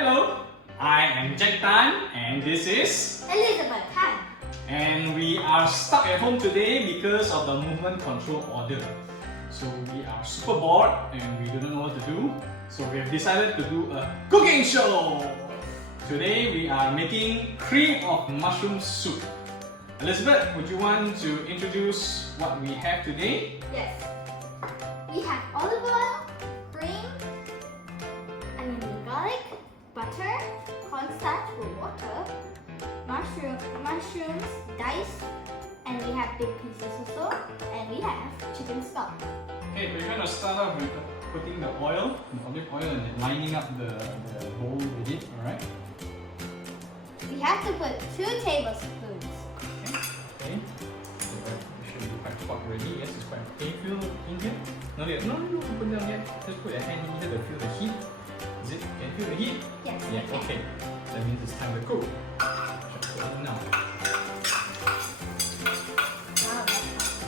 Hello, I am Jack Tan and this is Elizabeth Tan. and we are stuck at home today because of the movement control order. So we are super bored and we don't know what to do. So we have decided to do a cooking show. Today we are making cream of mushroom soup. Elizabeth, would you want to introduce what we have today? Yes. We have olive oil, cream, onion and garlic, butter, cornstarch for water, mushrooms diced, and we have big pieces also, and we have chicken stock. Okay, we're going to start off with putting the oil, the olive oil, and then lining up the bowl with it, alright? We have to put 2 tablespoons. Okay. So it should be quite hot already. Yes, it's quite. Can you feel in here? No, no, put down yet. Just put your hand in here to feel the heat. Is it? Can you feel the heat? Yes. Yeah. Okay. That means it's time to cook. Just put it now. Wow, that's hot.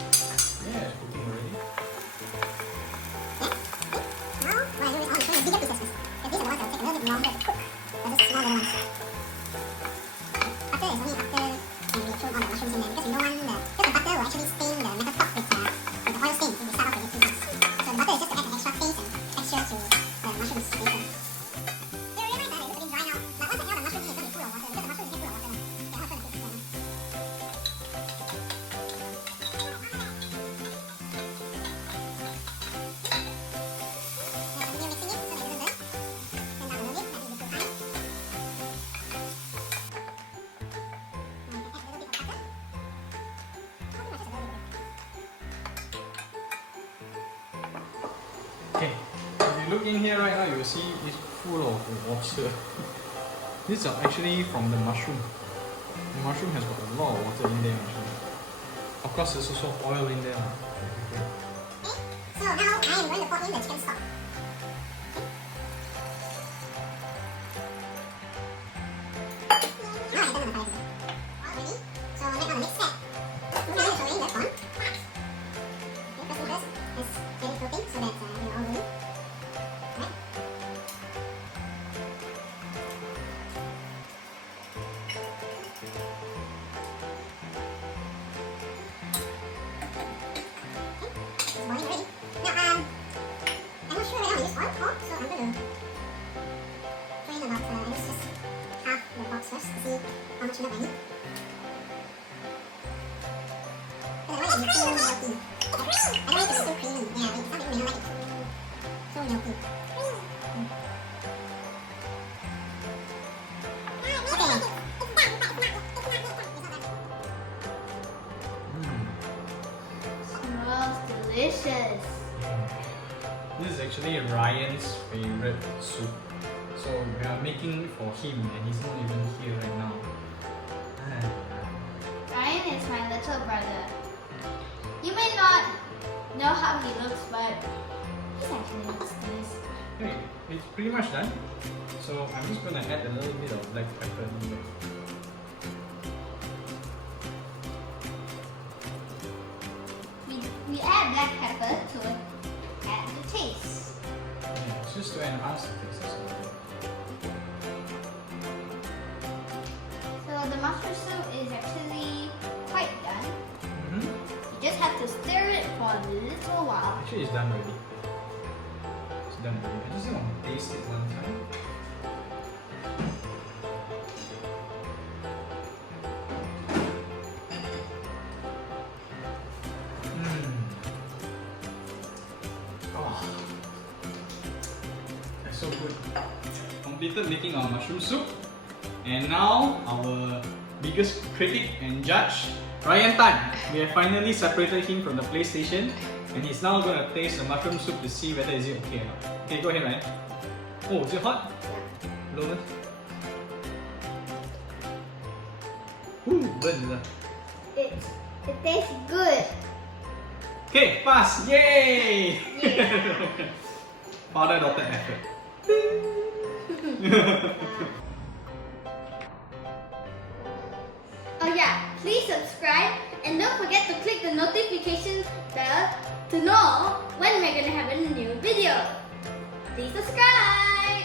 Yeah, it's cooking already. Okay, if you look in here right now, you will see it's full of water. These are actually from the mushroom. The mushroom has got a lot of water in there actually. Of course, there's also oil in there. So now I am going to pour in the chicken stock. Now I turn on the fire. All ready? So make on the next step. Now I'm showing the corn. Okay, first is very floating so that they're all good. Right? It's boiling already. Now I'm not sure whether I use oil or so I'm going to put in about at least just half the box first to see how much milk I need. Because I want it to be too milky. I don't want it to be too creamy. Yeah, some people may not like it too milky. Smells delicious. This is actually Ryan's favorite soup. So we are making for him and he's not even here right now. Ryan is my little brother. You may not know how he looks, but he's actually looks nice. Okay, it's pretty much done. So I'm just gonna add a little bit of black pepper in there. We add black pepper to add the taste. Yeah, it's just to enhance the taste as well. So the mushroom soup is actually quite done. Mm-hmm. You just have to stir it for a little while. Actually, it's done already. It's done already. I just want to taste it one time. Oh, that's so good. Completed making our mushroom soup, and now our biggest critic and judge, Ryan Tan. We have finally separated him from the PlayStation, and he's now gonna taste the mushroom soup to see whether is it okay or not. Okay, go ahead, Ryan. Oh, is it hot? Lower. Ooh, burn. It tastes good. Okay, pass! Yay! Yeah. Father-daughter effort. Oh yeah, please subscribe and don't forget to click the notification bell to know when we're gonna have a new video. Please subscribe!